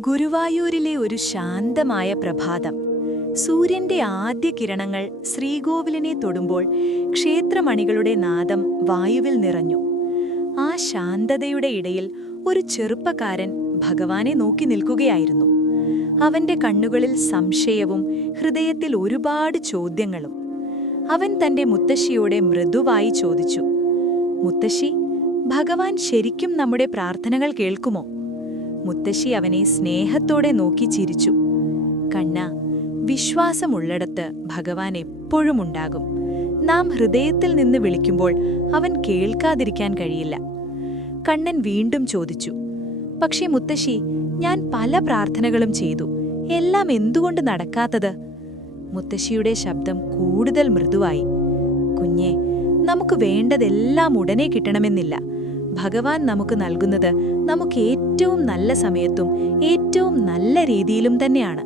ഗുരുവായൂരിലെ ഒരു ശാന്തമായ പ്രഭാതം. സൂര്യന്റെ ആദ്യ കിരണങ്ങൾ ശ്രീകോവിലിനെ തൊടുമ്പോൾ ക്ഷേത്രമണികളുടെ നാദം വായുവിൽ നിറഞ്ഞു. ആ ശാന്തതയുടെ ഇടയിൽ ഒരു ചെറുപ്പക്കാരൻ ഭഗവാനെ നോക്കി നിൽക്കുകയായിരുന്നു. അവന്റെ കണ്ണുകളിൽ സംശയവും ഹൃദയത്തിൽ ഒരുപാട് ചോദ്യങ്ങളും. അവൻ തന്റെ മുത്തശ്ശിയോടെ മൃദുവായി ചോദിച്ചു, "മുത്തശ്ശി, ഭഗവാൻ ശരിക്കും നമ്മുടെ പ്രാർത്ഥനകൾ കേൾക്കുമോ?" മുത്തശ്ശി അവനെ സ്നേഹത്തോടെ നോക്കി ചിരിച്ചു. "കണ്ണാ, വിശ്വാസമുള്ളിടത്ത് ഭഗവാൻ എപ്പോഴും ഉണ്ടാകും. നാം ഹൃദയത്തിൽ നിന്ന് വിളിക്കുമ്പോൾ അവൻ കേൾക്കാതിരിക്കാൻ കഴിയില്ല." കണ്ണൻ വീണ്ടും ചോദിച്ചു, "പക്ഷേ മുത്തശ്ശി, ഞാൻ പല പ്രാർത്ഥനകളും ചെയ്തു. എല്ലാം എന്തുകൊണ്ട് നടക്കാത്തത്?" മുത്തശ്ശിയുടെ ശബ്ദം കൂടുതൽ മൃദുവായി. "കുഞ്ഞേ, നമുക്ക് വേണ്ടതെല്ലാം ഉടനെ കിട്ടണമെന്നില്ല. ഭഗവാൻ നമുക്ക് നൽകുന്നത് നമുക്ക് ഏറ്റവും നല്ല സമയത്തും ഏറ്റവും നല്ല രീതിയിലും തന്നെയാണ്.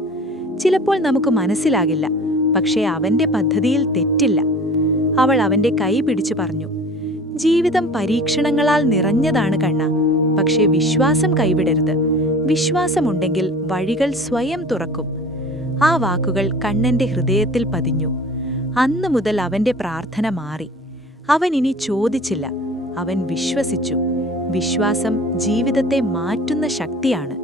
ചിലപ്പോൾ നമുക്ക് മനസ്സിലാകില്ല, പക്ഷേ അവന്റെ പദ്ധതിയിൽ തെറ്റില്ല." അവൾ അവന്റെ കൈ പിടിച്ചു പറഞ്ഞു, "ജീവിതം പരീക്ഷണങ്ങളാൽ നിറഞ്ഞതാണ് കണ്ണ. പക്ഷേ വിശ്വാസം കൈവിടരുത്. വിശ്വാസമുണ്ടെങ്കിൽ വഴികൾ സ്വയം തുറക്കും." ആ വാക്കുകൾ കണ്ണന്റെ ഹൃദയത്തിൽ പതിഞ്ഞു. അന്നു മുതൽ അവന്റെ പ്രാർത്ഥന മാറി. അവൻ ഇനി ചോദിച്ചില്ല, അവൻ വിശ്വസിച്ചു. വിശ്വാസം ജീവിതത്തെ മാറ്റുന്ന ശക്തിയാണ്.